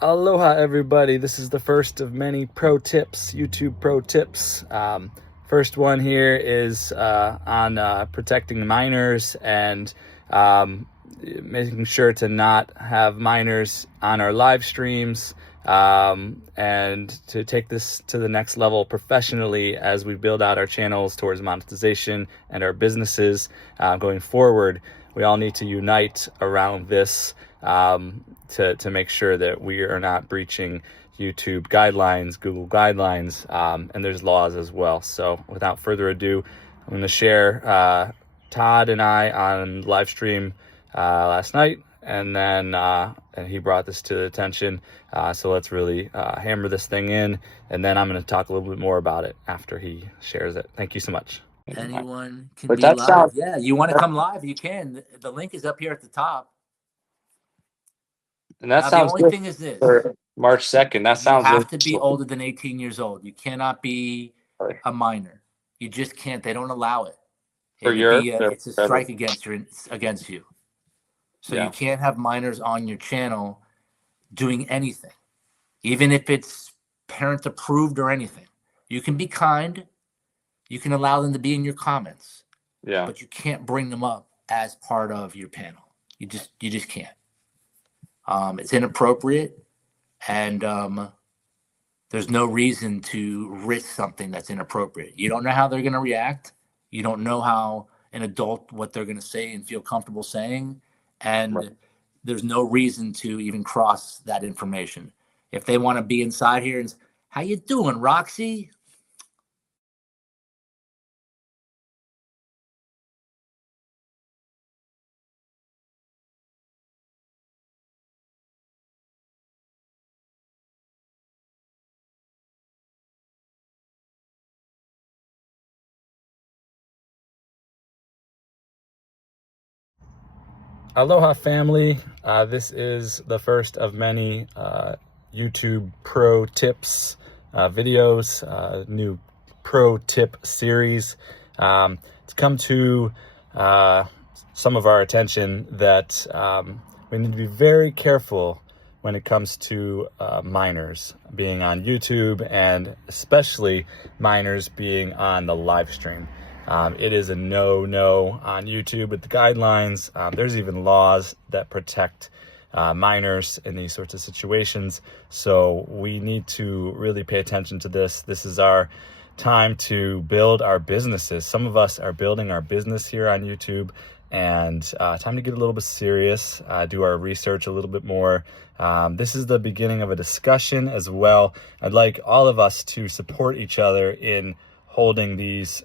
Aloha everybody, this is the first of many pro tips, YouTube pro tips. First one here is on protecting minors and making sure to not have minors on our live streams, and to take this to the next level professionally as we build out our channels towards monetization and our businesses going forward. We all need to unite around this to make sure that we are not breaching YouTube guidelines, Google guidelines, and there's laws as well. So without further ado, I'm going to share Todd and I on live stream last night, and then and he brought this to the attention. So let's really hammer this thing in, and then I'm going to talk a little bit more about it after he shares it. Thank you so much. Anyone can be live. Yeah, you want to come live, you can. The link is up here at the top. And that Now, sounds the only thing is this. for March 2nd. That sounds You have to be older than 18 years old. You cannot be a minor. You just can't. They don't allow it. It's a strike against you. So you can't have minors on your channel doing anything, even if it's parent approved or anything. You can be kind. You can allow them to be in your comments. Yeah. But you can't bring them up as part of your panel. You just can't. It's inappropriate, and there's no reason to risk something that's inappropriate. You don't know how they're going to react. You don't know how an adult, what they're going to say and feel comfortable saying, and there's no reason to even cross that information. If they want to be inside here and, how you doing, Roxy? Aloha family, this is the first of many YouTube pro tips videos, new pro tip series. It's come to some of our attention that we need to be very careful when it comes to minors being on YouTube, and especially minors being on the live stream. It is a no on YouTube with the guidelines. There's even laws that protect minors in these sorts of situations. So we need to really pay attention to this. This is our time to build our businesses. Some of us are building our business here on YouTube, and time to get a little bit serious, do our research a little bit more. This is the beginning of a discussion as well. I'd like all of us to support each other in holding these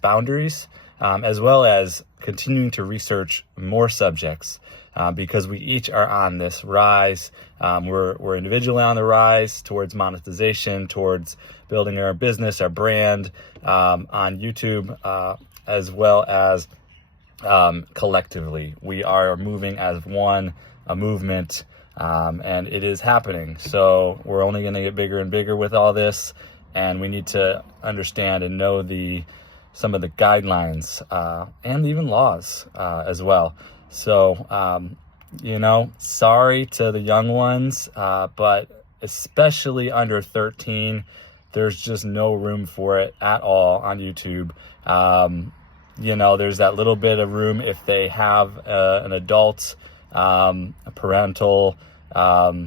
boundaries, as well as continuing to research more subjects, because we each are on this rise. We're individually on the rise towards monetization, towards building our business, our brand on YouTube, as well as collectively. We are moving as one, a movement, and it is happening. So we're only going to get bigger and bigger with all this. And we need to understand and know some of the guidelines and even laws as well. So, sorry to the young ones, but especially under 13, there's just no room for it at all on YouTube. There's that little bit of room if they have an adult, a parental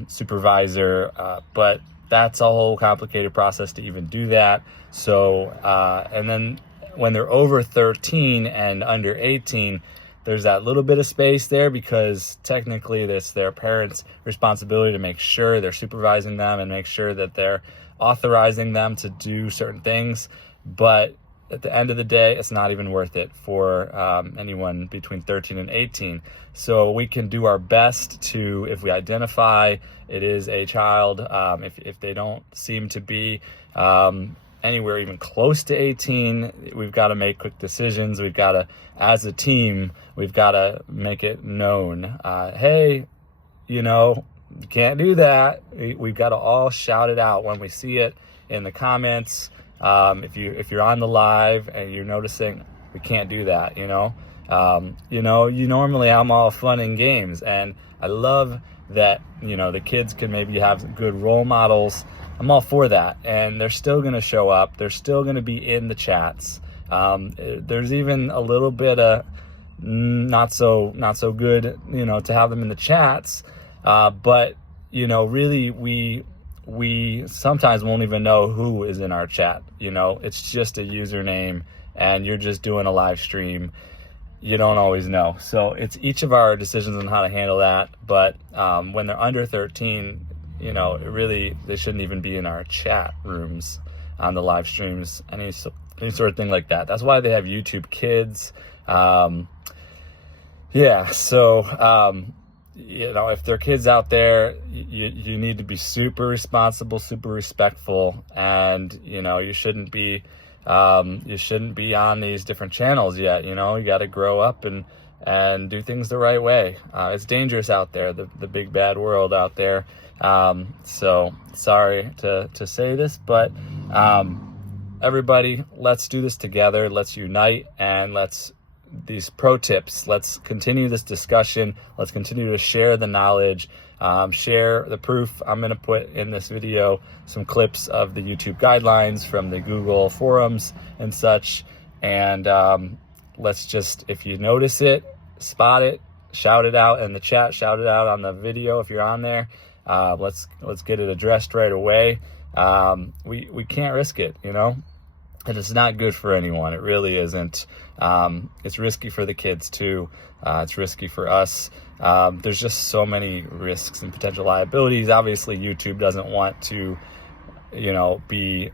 supervisor, but that's a whole complicated process to even do that. So, and then when they're over 13 and under 18, there's that little bit of space there, because technically it's their parents' responsibility to make sure they're supervising them and make sure that they're authorizing them to do certain things. But at the end of the day, it's not even worth it for anyone between 13 and 18. So we can do our best to, if we identify it is a child, if they don't seem to be anywhere even close to 18, we've got to make quick decisions. We've got to, as a team, we've got to make it known. Hey, you can't do that. We've got to all shout it out when we see it in the comments. If you're on the live and you're noticing, we can't do that, you normally I'm all fun and games, and I love that, you know, the kids can maybe have good role models, I'm all for that. And they're still going to show up. They're still going to be in the chats. There's even a little bit of not so good, you know, to have them in the chats. But, you know, really we sometimes won't even know who is in our chat. You know, it's just a username and you're just doing a live stream. You don't always know. So it's each of our decisions on how to handle that. But when they're under 13, you know, they shouldn't even be in our chat rooms on the live streams, any sort of thing like that. That's why they have YouTube Kids. Yeah, so you know, if there are kids out there, you need to be super responsible, super respectful, and you know, you shouldn't be on these different channels yet. You know, you got to grow up and do things the right way. It's dangerous out there, the big bad world out there. So sorry to say this, but everybody, let's do this together. Let's unite, and these pro tips, let's continue this discussion. Let's continue to share the knowledge, share the proof. I'm going to put in this video some clips of the YouTube guidelines from the Google forums and such. And let's just, if you notice it, spot it, shout it out in the chat, shout it out on the video if you're on there. Let's get it addressed right away. We can't risk it, you know, and it's not good for anyone. It really isn't. It's risky for the kids too. It's risky for us. There's just so many risks and potential liabilities. Obviously, YouTube doesn't want to, you know, be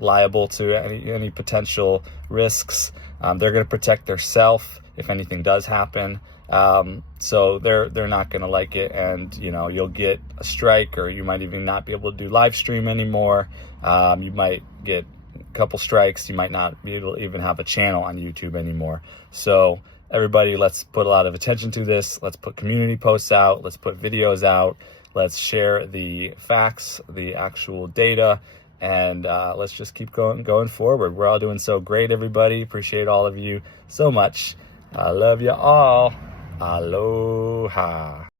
liable to any potential risks. They're going to protect themselves if anything does happen. So they're not going to like it, and you know, you'll get a strike, or you might even not be able to do live stream anymore. You might get couple strikes. You might not be able to even have a channel on YouTube anymore. So everybody, let's put a lot of attention to this. Let's put community posts out. Let's put videos out. Let's share the facts, the actual data, and let's just keep going forward. We're all doing so great, everybody. Appreciate all of you so much. I love you all. Aloha.